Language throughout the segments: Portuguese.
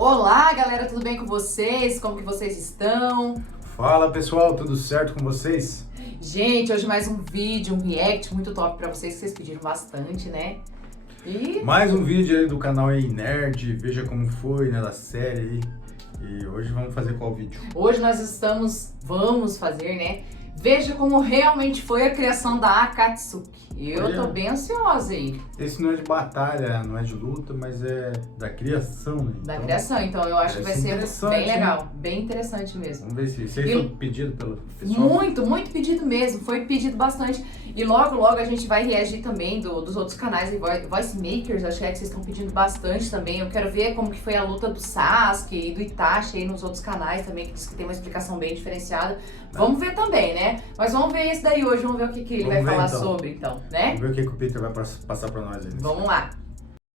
Olá, galera, tudo bem com vocês? Como que vocês estão? Fala, pessoal, tudo certo com vocês? Gente, hoje mais um vídeo, um react muito top pra vocês, que vocês pediram bastante, né? E Mais um vídeo aí do canal aí Nerd, veja como foi, né, da série aí. E hoje vamos fazer qual vídeo? hoje vamos fazer, né? Veja como realmente foi a criação da Akatsuki. Eu tô bem ansiosa aí. Esse não é de batalha, não é de luta, mas é da criação, né? Da criação, então eu acho que vai ser bem legal, bem interessante mesmo. Vamos ver se isso aí foi pedido pelo pessoal. Muito pedido mesmo, foi pedido bastante. E logo a gente vai reagir também dos outros canais, Voice Makers, acho que vocês estão pedindo bastante também. Eu quero ver como que foi a luta do Sasuke e do Itachi aí nos outros canais também, que diz que tem uma explicação bem diferenciada. Vamos ver também, né? Mas vamos ver esse daí hoje, vamos ver o que ele vai falar sobre, então, né? Vamos ver o que o Peter vai passar pra nós aí. Vamos lá.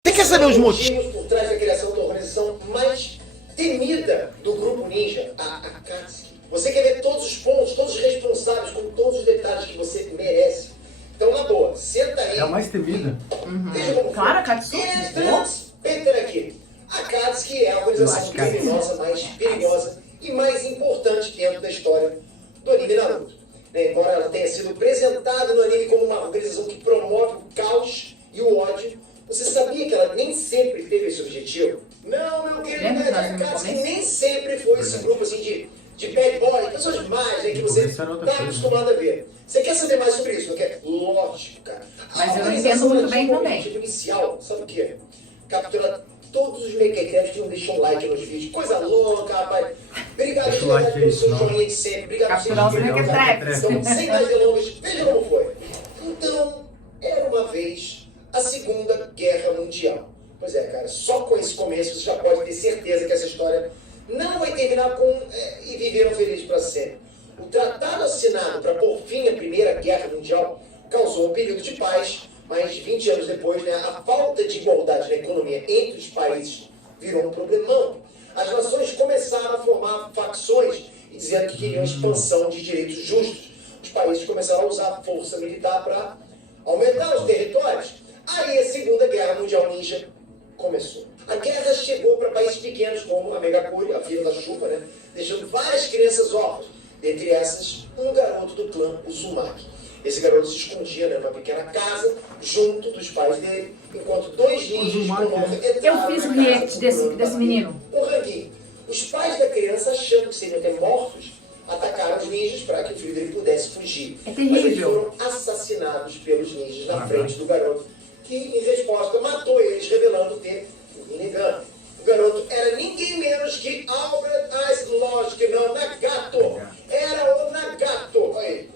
Você quer saber os motivos por trás da criação da organização mais temida do grupo ninja, a Akatsuki? Você quer ver todos os pontos, todos os responsáveis, com todos os detalhes que você merece? Então, na boa, senta aí. É a mais temida. Veja como Claro, foi. Akatsuki, Peter aqui. A Akatsuki é a organização criminosa mais perigosa e mais importante dentro da história do anime Naruto. Embora ela tenha sido apresentada no anime como uma organização que promove o caos e o ódio, você sabia que ela nem sempre teve esse objetivo? Não, meu querido, a Akatsuki nem sempre foi esse grupo assim de bad boy, pessoas más, né, que você está acostumado a ver. Você quer saber mais sobre isso? Não quer? Lógico, cara. Mas eu não entendo muito bem também. O objetivo inicial, sabe o quê? Capturar todos os mequetrefs que não deixam like nos vídeos. Coisa louca, rapaz. Obrigado de verdade pelo seu joinha de sempre. Obrigado por Capturar os mequetrefs. Então, sem mais delongas, veja como foi. Então, era uma vez a Segunda Guerra Mundial. Pois é, cara, só com esse começo você já pode ter certeza que essa história não vai terminar com e viveram felizes para sempre. O tratado assinado para pôr fim à Primeira Guerra Mundial causou um período de paz, mas 20 anos depois, né, a falta de igualdade na economia entre os países virou um problemão. As nações começaram a formar facções e dizendo que queriam expansão de direitos justos. Os países começaram a usar a força militar para aumentar os territórios. Aí a Segunda Guerra Mundial Ninja começou. A guerra chegou para países pequenos como a Megakuri, a Vila da Chuva, né, deixando várias crianças órfãs. Dentre essas, um garoto do clã Uzumaki. Esse garoto se escondia, né, numa pequena casa, junto dos pais dele, enquanto dois ninjas Eu fiz o react desse menino. Um ranguinho. Os pais da criança, achando que seriam até mortos, atacaram os ninjas para que o filho dele pudesse fugir. É terrível. Mas eles foram assassinados pelos ninjas na frente do garoto, que em resposta matou eles, revelando ter fugido engano. O garoto era ninguém menos que Albert Einstein, lógico que não, Nagato. Era o Nagato. Aí,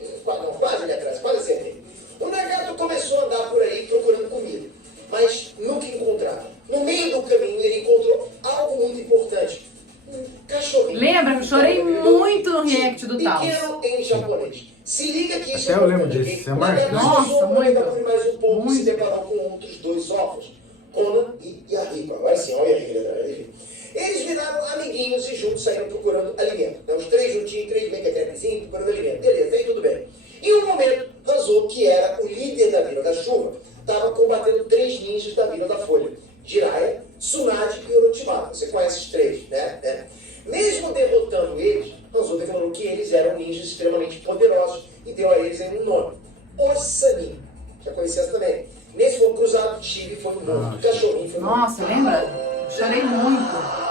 quase ali atrás, quase acertei. O Nagato começou a andar por aí procurando comida, mas nunca encontrava. No meio do caminho ele encontrou algo muito importante. Um cachorrinho. Lembra? Eu chorei muito no react do Taos. Pequeno em japonês. Se liga que isso Até eu lembro disso, você é mais? Nossa, muito. Mais um pouco se deparou com outros dois órfãos, Conan e Yahiko. Agora sim, olha aí. Eles viraram amiguinhos e juntos saíram procurando alimento. Então, os três juntinhos, três mequetrefezinhos, procurando alimento. Beleza, aí tudo bem. Em um momento, Hanzo, que era o líder da Vila da Chuva, estava combatendo três ninjas da Vila da Folha. Jiraiya, Tsunade e Orochimaru. Você conhece os três, né? Mesmo derrotando eles, Hanzo declarou que eles eram ninjas extremamente poderosos e deu a eles um nome. Os Sanin. Já conhecia essa também. Nesse fogo cruzado, Chibi foi morto. O cachorrinho foi morto. Nossa, lembra? Chorei muito.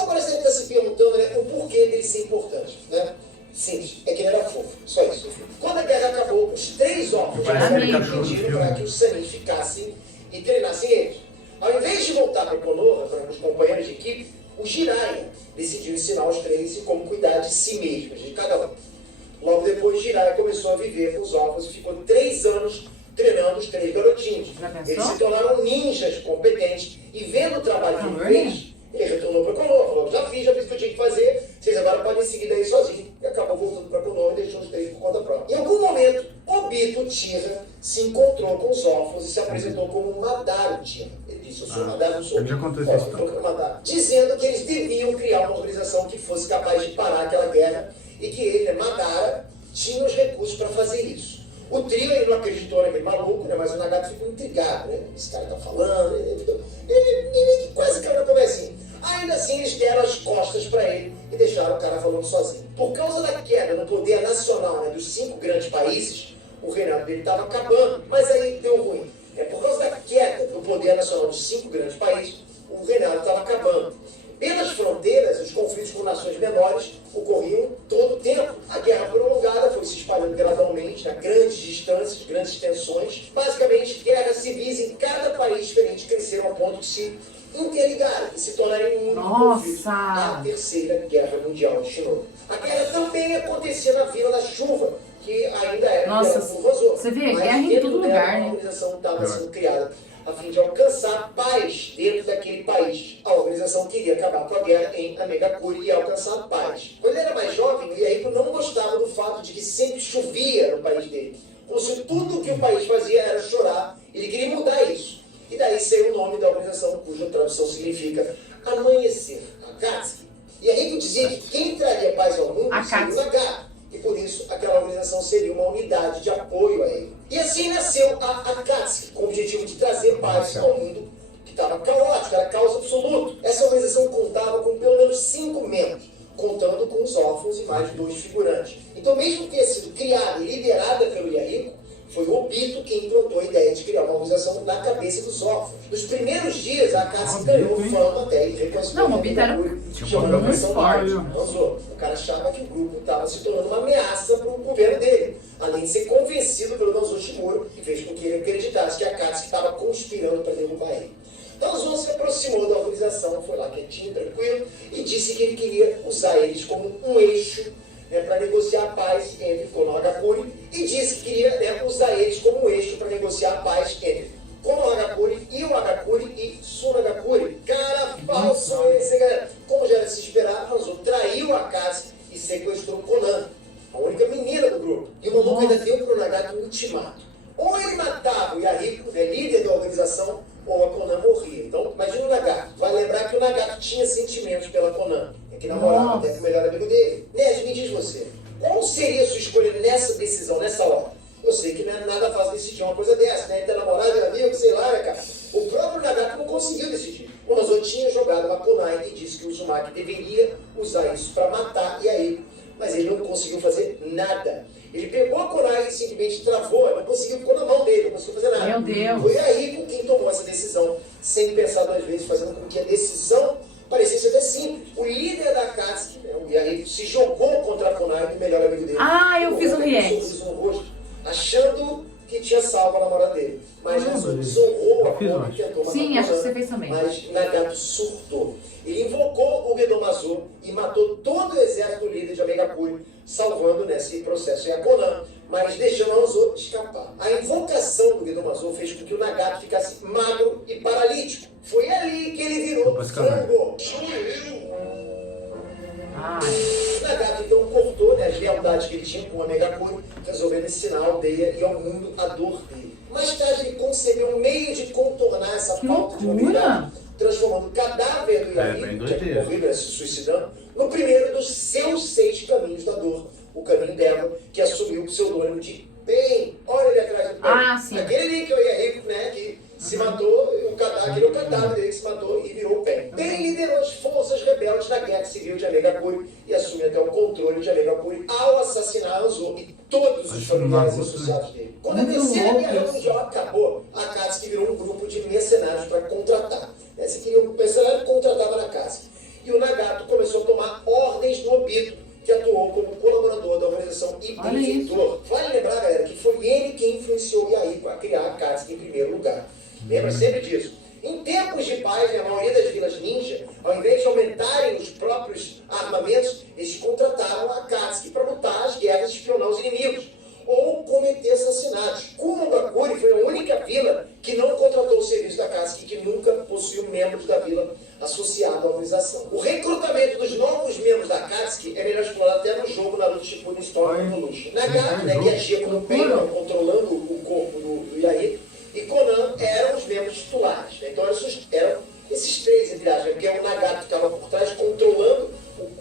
Agora você está se perguntando, né, o porquê dele ser importante, né? Simples, é que ele era fofo, só isso. Quando a guerra acabou, os três órfãos pediram para que os Sanin ficassem e treinassem eles. Ao invés de voltar para Konoha, para os companheiros de equipe, o Jiraiya decidiu ensinar os três como cuidar de si mesmos, de cada um. Logo depois, Jiraiya começou a viver com os órfãos e ficou 3 anos treinando os três garotinhos. Eles se tornaram ninjas competentes e vendo o trabalho que ele fez, ele retornou para Konoha, falou, já fiz o que eu tinha que fazer, vocês agora podem seguir daí sozinhos. E acabou voltando para Konoha e deixou os três por conta própria. Em algum momento, Obito Uchiha se encontrou com os órfãos e se apresentou como Madara Uchiha. Ele disse, eu sou Madara, não sou. Já contou essa história. Dizendo que eles deviam criar uma organização que fosse capaz de parar aquela guerra e que ele, Madara, tinha os recursos para fazer isso. O trio, ele não acreditou naquele maluco, né? Mas o Nagato ficou intrigado, né? Esse cara tá falando, ele quase caiu na conversinha. Ainda assim eles deram as costas para ele e deixaram o cara falando sozinho. Por causa da queda no poder nacional, né, dos 5 grandes países, o reinado dele estava acabando, mas aí deu ruim. Por causa da queda do poder nacional dos 5 grandes países, o reinado estava acabando. Pelas fronteiras, os conflitos com nações menores ocorriam todo o tempo. A guerra prolongada foi se espalhando gradualmente a grandes distâncias, grandes tensões. Basicamente, guerras civis em cada país diferente cresceram ao ponto de se interligarem e se tornarem um único conflito. A Terceira Guerra Mundial de novo. A guerra também acontecia na Vila da Chuva, que ainda era Nossa, por Rosou. você vê, guerra em todo lugar, né? A organização estava sendo criada a fim de alcançar paz dentro daquele país. A organização queria acabar com a guerra em Amegakuri e alcançar a paz. Quando ele era mais jovem, o Yahiko não gostava do fato de que sempre chovia no país dele. Como se tudo que o país fazia era chorar. Ele queria mudar isso. E daí saiu o nome da organização, cuja tradução significa amanhecer, Akatsuki. E Yahiko dizia que quem traria paz ao mundo seria o Nagato. E por isso aquela organização seria uma unidade de apoio a ele. E assim nasceu a Akatsuki, com o objetivo de trazer paz ao mundo que estava caótico, era caos absoluto. Essa organização contava com pelo menos 5 membros, contando com os órfãos e mais 2 figurantes. Então, mesmo que tenha sido criada e liderada pelo Yahiko, foi o Obito quem implantou a ideia de criar uma organização na cabeça dos órfãos. Nos primeiros dias, a Akatsuki ganhou fama até e reconhecimento. Não, o Obito era muito forte. O cara achava que o grupo estava se tornando uma ameaça para o governo dele, além de ser convencido pelo Danzo Shimura, que fez com que ele acreditasse que a Akatsuki estava conspirando para derrubar ele. Danzo se aproximou da organização, foi lá quietinho, tranquilo, e disse que ele queria usar eles como um eixo para negociar a paz entre Konohagakure, e disse que queria usar eles como um eixo para negociar a paz entre Konohagakure, Iwagakure e Tsunagakure. Cara falso esse, galera. Como já era de se esperar, Hanzo traiu a Akatsuki e sequestrou Konan, a única menina do grupo. E o maluco ainda deu para o Nagato um ultimato. Ou ele matava o Yahiko, líder da organização, ou a Konan morria. Então, imagina o Nagato. Vai lembrar que o Nagato tinha sentimentos pela Konan, que namorava até com o melhor amigo dele. Ned, me diz você, qual seria a sua escolha nessa decisão, nessa hora? Eu sei que não é nada fácil decidir uma coisa dessa, né? Ele tá namorado, era amigo, sei lá, né, cara? O próprio Nagato não conseguiu decidir. O Hanzo tinha jogado uma kunai e disse que o Uzumaki deveria usar isso para matar Yahiko, mas ele não conseguiu fazer nada. Ele pegou a kunai e simplesmente travou, não conseguiu, ficou na mão dele, não conseguiu fazer nada. Meu Deus! Foi Yahiko quem tomou essa decisão, sem pensar 2 vezes, fazendo com que a decisão parecia até simples. O líder da Akatsuki, o Yahiko, se jogou contra a kunai do melhor amigo dele. Eu fiz um react. No rosto, achando que tinha salvo a namorada dele. Mas desonrou a Konoha e tentou matar. Sim, acho que você fez também. Mas Nagato surtou. Ele invocou o Gedomazo e matou todo o exército do líder de Amegakure, salvando nesse processo e a Konan, mas deixando a Hanzo escapar. A invocação do Gedomazo fez com que o Nagato ficasse magro e paralítico. Foi ali que ele virou frango. Nagato então cortou as lealdades que ele tinha com o Amegakure, resolvendo ensinar a aldeia e ao mundo a dor dele. Mais tarde ele concebeu um meio de contornar essa falta de humanidade, transformando o cadáver do Yahiko, que tinha morrido se suicidando, no primeiro dos seus 6 caminhos da dor, o caminho dela, que assumiu o pseudônimo de Pain. Olha ele atrás do Pain. Sim. Aquele ali que é o Yahiko, né, que se matou, aquele é o cadáver dele que se matou e virou o Pain. Pain liderou as forças rebeldes na guerra civil de Amegakure e assumiu até o controle de Amegakure ao assassinar Hanzo e todos os familiares associados dele. Quando a Terceira Guerra Mundial acabou, a Akatsuki virou um grupo de mercenários para contratar. Se queria um mercenário, contratava na Akatsuki. E o Nagato começou a tomar ordens do Obito, que atuou como colaborador da organização e benfeitor. Vale lembrar, galera, que foi ele quem influenciou o Yahiko a criar a Akatsuki em primeiro lugar. Lembra sempre disso. Em tempos de paz, na maioria das vilas ninja, ao invés de aumentarem os próprios armamentos, eles contrataram a Akatsuki para lutar as guerras e espionar os inimigos, ou cometer assassinatos. Kumogakure foi a única vila que não contratou o serviço da Akatsuki, que nunca possuiu membros da vila associados à organização. O recrutamento dos novos membros da Akatsuki é melhor explorado até no jogo Naruto Shippuden Storm Evolution. Nagato, que agia como Pain, controlando o corpo do Yahiko, e Konan eram os membros titulares. Então eram esses 3, entre aspas, porque o Nagato ficava por trás controlando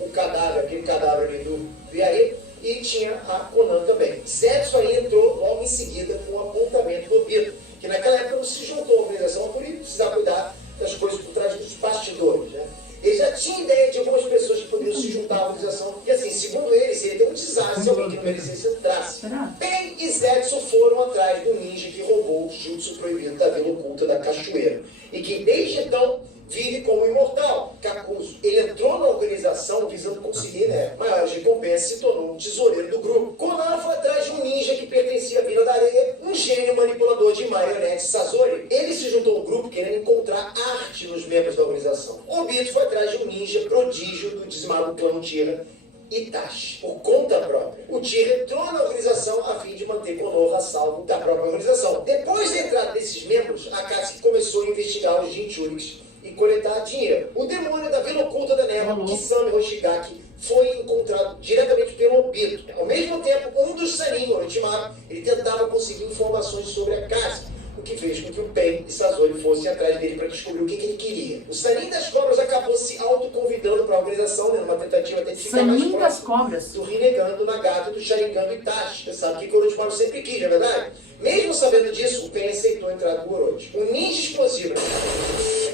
o cadáver, aquele cadáver ali do Yahiko, e tinha a Konan também. Zetsu aí entrou logo em seguida com o apontamento do Obito, que naquela época não se juntou à organização, por isso precisava cuidar das coisas por trás dos bastidores, né? Ele já tinha tinha ideia de algumas pessoas que poderiam se juntar à organização. E assim, segundo ele, seria ter um desastre se alguém que não merecesse entrasse. Ben e Zetsu foram atrás do ninja que roubou o jutsu proibido da Vila Oculta da Cachoeira. E que desde então vive como imortal. Kakuzu, ele entrou na organização visando conseguir, maiores recompensas e se tornou um tesoureiro do grupo. Konan foi atrás de um ninja que pertencia à Vila da Areia, um gênio manipulador de marionetes, Sasori. Ele se juntou ao grupo querendo encontrar arte nos membros da organização. Obito foi atrás de um ninja prodígio do dizimado clã Uchiha, Itachi, por conta própria. O Uchiha entrou na organização a fim de manter Konoha a salvo da própria organização. Depois da entrada desses membros, Akatsuki começou a investigar os Jinchuriki e coletar dinheiro. O demônio da Vila Oculta da Névoa, Kisame Hoshigaki, foi encontrado diretamente pelo Obito. Ao mesmo tempo, um dos Sannin, Orochimaru, ele tentava conseguir informações sobre a Akatsuki, o que fez com que o Pen e Sasori fossem atrás dele para descobrir o que ele queria. O Sannin das Cobras acabou se autoconvidando para a organização, numa tentativa de ficar mais Sannin das Cobras? Do Rinnegan, do Nagato, do Sharingan, do Itachi. Você sabe que o Orochimaru sempre quis, não é verdade? Mesmo sabendo disso, o Pen aceitou entrar com o Orochi. O ninja explosivo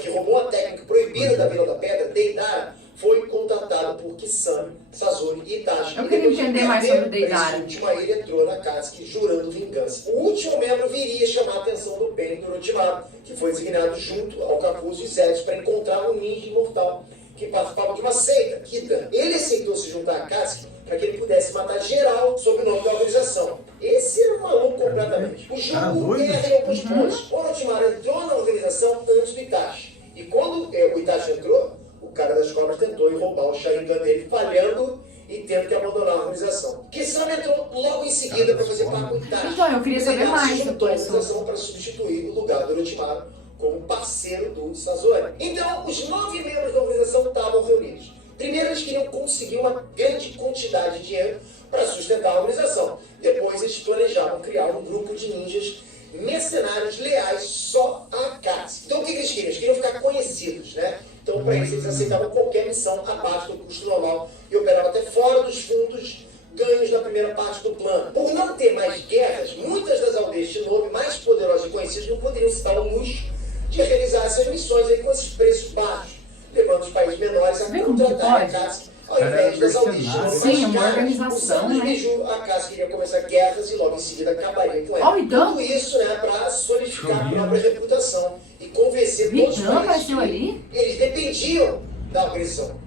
que roubou a técnica proibida da Vila da Pedra, Deidara, foi contatado por Kisame, Sasori e Itachi. Eu queria entender mais sobre o Deidara. Ele entrou na Akatsuki jurando vingança. O último membro viria chamar a atenção do Pen e do Orochimaru, que foi designado junto ao Kakuzu e Zetsu para encontrar um ninja imortal que participava de uma seita, Kitan. Ele aceitou se juntar a Akatsuki para que ele pudesse matar geral sob o nome da organização. Esse era um maluco completamente. O jogo erra em alguns pontos. O Orochimaru entrou na organização antes do Itachi. E quando o Itachi entrou, o cara das cobras tentou ir roubar o Sharingan dele, falhando e tendo que abandonar a organização. Kisame entrou logo em seguida para fazer par com o Itachi. Então, eu queria saber mais. Se juntou à organização para substituir o lugar do Orochimaru como parceiro do Sasori. Então, os 9 membros da organização estavam reunidos. Primeiro, eles queriam conseguir uma grande quantidade de dinheiro para sustentar a organização. Depois, eles planejavam criar um grupo de ninjas mercenários leais só a Akatsuki. Então, o que eles queriam? Eles queriam ficar conhecidos, né? Então, para isso, eles aceitavam qualquer missão abaixo do custo normal e operavam até fora dos fundos ganhos na primeira parte do plano. Por não ter mais guerras, muitas das aldeias Shinobi mais poderosas e conhecidas não poderiam se dar o luxo de realizar essas missões aí com esses preços baixos, levando os países menores a contratar a Akatsuki ao invés das aldeias Shinobi. Sim, uma organização, né? Biju, a Akatsuki iria começar guerras e logo em seguida acabaria com ela. Tudo isso, né, para solidificar a própria reputação e convencer todos os países que eles dependiam da agressão.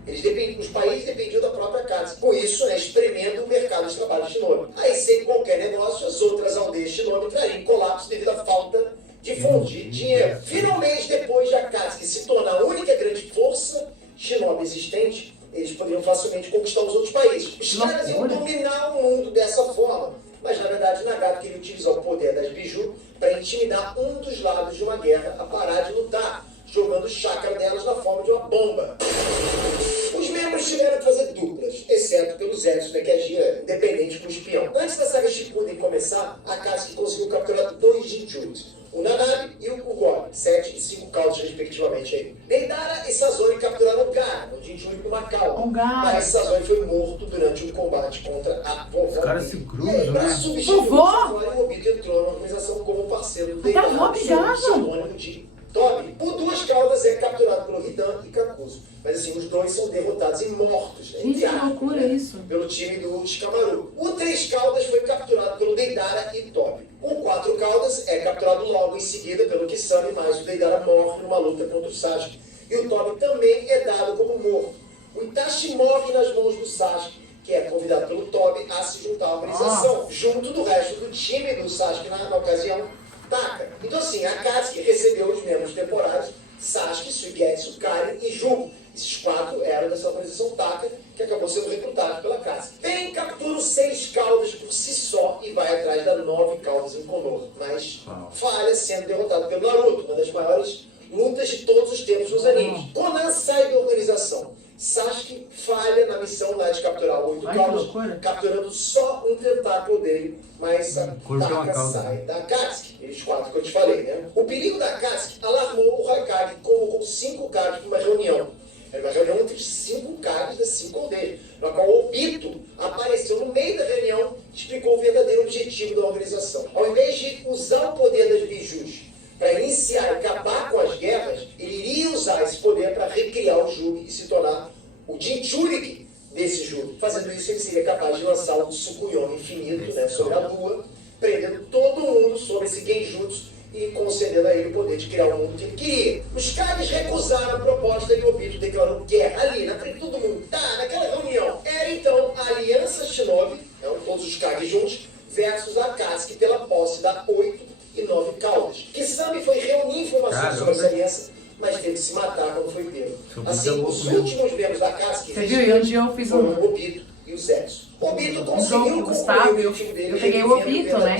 Os países dependiam da própria Akatsuki. Com isso, né, espremendo o mercado de trabalho Shinobi. Aí, sem qualquer negócio, as outras aldeias Shinobi entrariam em colapso devido à falta de fundos, de dinheiro. Finalmente, depois de Akatsuki se tornar a única grande força Shinobi existente, eles poderiam facilmente conquistar os outros países. Os caras iam dominar o mundo dessa forma. Mas, na verdade, Nagato queria utilizar o poder das Biju para intimidar um dos lados de uma guerra a parar de lutar, jogando o chakra delas na forma de uma bomba. Os membros tiveram que fazer duplas, exceto pelo Zetsu, né, que agia independente com o espião. Antes da saga Shippuden começar, a Akatsuki conseguiu capturar 2 Jinchuriki, o Nanabe e o Gobi, 7 e 5 causos respectivamente aí. Deidara e Sasori capturaram o Gara, um Jinchuriki do Macau. Mas Sasori foi morto durante um combate contra a vovó. Os caras se cruzam, né? Para substituir o Sasori, o Obito entrou na organização como parceiro do Deidara, sinônimo de Tobi. O Duas Caudas é capturado pelo Hidan e Kakuzu. Mas assim, os dois são derrotados e mortos, né? Gente, que loucura isso. Pelo time do Shikamaru. O Três Caudas foi capturado pelo Deidara e Tobi. O Quatro Caudas é capturado logo em seguida pelo Kisame, mas o Deidara morre numa luta contra o Sasuke. E o Tobi também é dado como morto. O Itachi morre nas mãos do Sasuke, que é convidado pelo Tobi a se juntar à organização, junto do resto do time do Sasuke na ocasião, Taka. Então assim, a Akatsuki recebeu os membros temporários Sasuke, Suigetsu, Karen e Jugo. Esses 4 eram dessa organização Taka, que acabou sendo recrutado pela Akatsuki. Pen captura os 6 caudas por si só e vai atrás das 9 caudas em Konoha, mas falha sendo derrotado pelo Naruto, uma das maiores lutas de todos os tempos nos animes. Konan sai da organização. Sasuke falha na missão lá de capturar 8 caudas, capturando só um tentáculo dele, mas a Taka sai da Akatsuki. Eles 4 que eu te falei, né? O perigo da Akatsuki alarmou o Haikage, que convocou 5 caras para uma reunião. Era uma reunião entre 5 caras das 5 aldeias, na qual o Obito apareceu no meio da reunião e explicou o verdadeiro objetivo da organização. Ao invés de usar o poder das Bijus para iniciar e acabar com as guerras, ele iria usar esse poder para recriar o Jubi e se tornar o Jinchuriki desse jogo. Fazendo isso, ele seria capaz de lançar um Tsukuyomi infinito, né, sobre a Lua, prendendo todo mundo sobre esse Genjutsu e concedendo a ele o poder de criar o mundo que ele queria. Os Kages recusaram a proposta e o Obito declarou guerra ali, na frente de todo mundo. Tá, naquela reunião. Era então a Aliança Shinobi, eram todos os Kages juntos, versus a Akatsuki pela posse da 8 e 9 caudas. Kisame foi reunir informações sobre essa aliança, mas teve que se matar quando foi pego. Assim, os últimos membros da Akatsuki foram o Obito e o Zetsu. O Obito conseguiu concluir o objetivo dele. Eu peguei o Obito, né?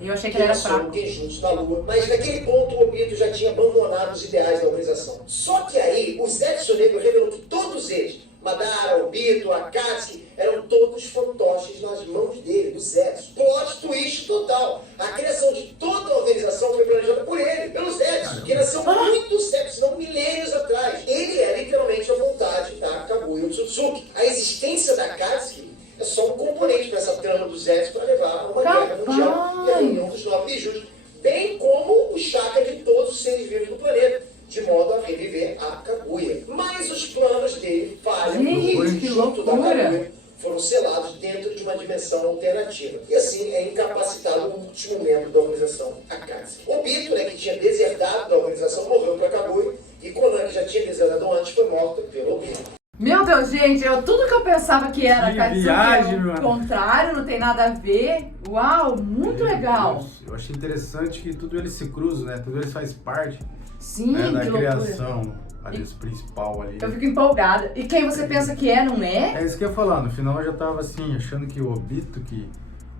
E eu achei que ele era fraco. Genjutsu da Lua, mas naquele ponto o Obito já tinha abandonado os ideais da organização. Só que aí o Zetsu Negro revelou que todos eles, Madara, Obito, Akatsuki, eram todos fantoches nas mãos dele, do Zetsu. Plot twist total. A criação de toda a organização foi planejada por ele, pelo Zetsu, que nasceu muitos séculos, não milênios atrás. Ele é literalmente a vontade da Kaguya Otsutsuki. A existência da Akatsuki é só um componente para essa trama do Zetsu para levar a uma guerra mundial e a reunião dos 9 bijus, bem como o chakra de todos os seres vivos do planeta, de modo a reviver a Kaguya. Mas os planos dele falham e o junto da Kaguya foram selados dentro de uma dimensão alternativa. E assim é incapacitado o último membro da organização, Akatsuki. Obito, né, que tinha desertado da organização, morreu para Kaguya, e Konan, que já tinha desertado antes, foi morto pelo Obito. Meu Deus, gente, tudo que eu pensava que era Que Akatsuki viagem, é o mano. contrário, não tem nada a ver. Uau, muito legal. Eu achei interessante que tudo eles se cruzam, né? Tudo eles faz parte, Sim, né, da que loucura. criação ali, esse principal ali. Eu fico empolgada. E quem você pensa que é, não é? É isso que eu ia falar, no final eu já tava assim, achando que o Obito, que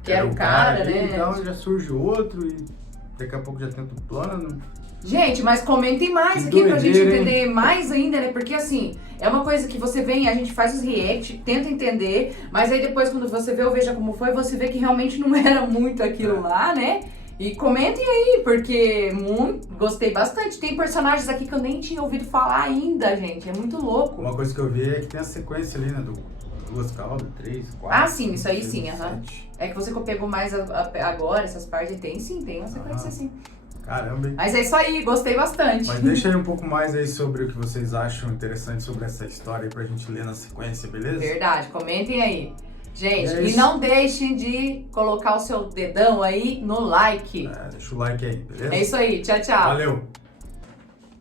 era o cara, ali, né? Então já surge outro e daqui a pouco já tenta o plano. Gente, mas comentem mais Que aqui pra gente doideira, entender mais ainda, né? Porque assim, é uma coisa que você vem, a gente faz os react, tenta entender, mas aí depois quando você vê o Veja Como Foi, você vê que realmente não era muito aquilo lá, né? E comentem aí, porque gostei bastante. Tem personagens aqui que eu nem tinha ouvido falar ainda, gente. É muito louco. Uma coisa que eu vi é que tem a sequência ali, né? Do 2 caudas, 3, 4. Ah, sim, isso aí sim, aham. 7. É que você pegou mais agora, essas partes. Tem sim, tem uma sequência sim. Caramba, hein? Mas é isso aí, gostei bastante. Mas deixa aí um pouco mais aí sobre o que vocês acham interessante sobre essa história aí pra gente ler na sequência, beleza? Verdade, comentem aí. Gente, É e isso. não deixem de colocar o seu dedão aí no like. Deixa o like aí, beleza? É isso aí, tchau, tchau. Valeu!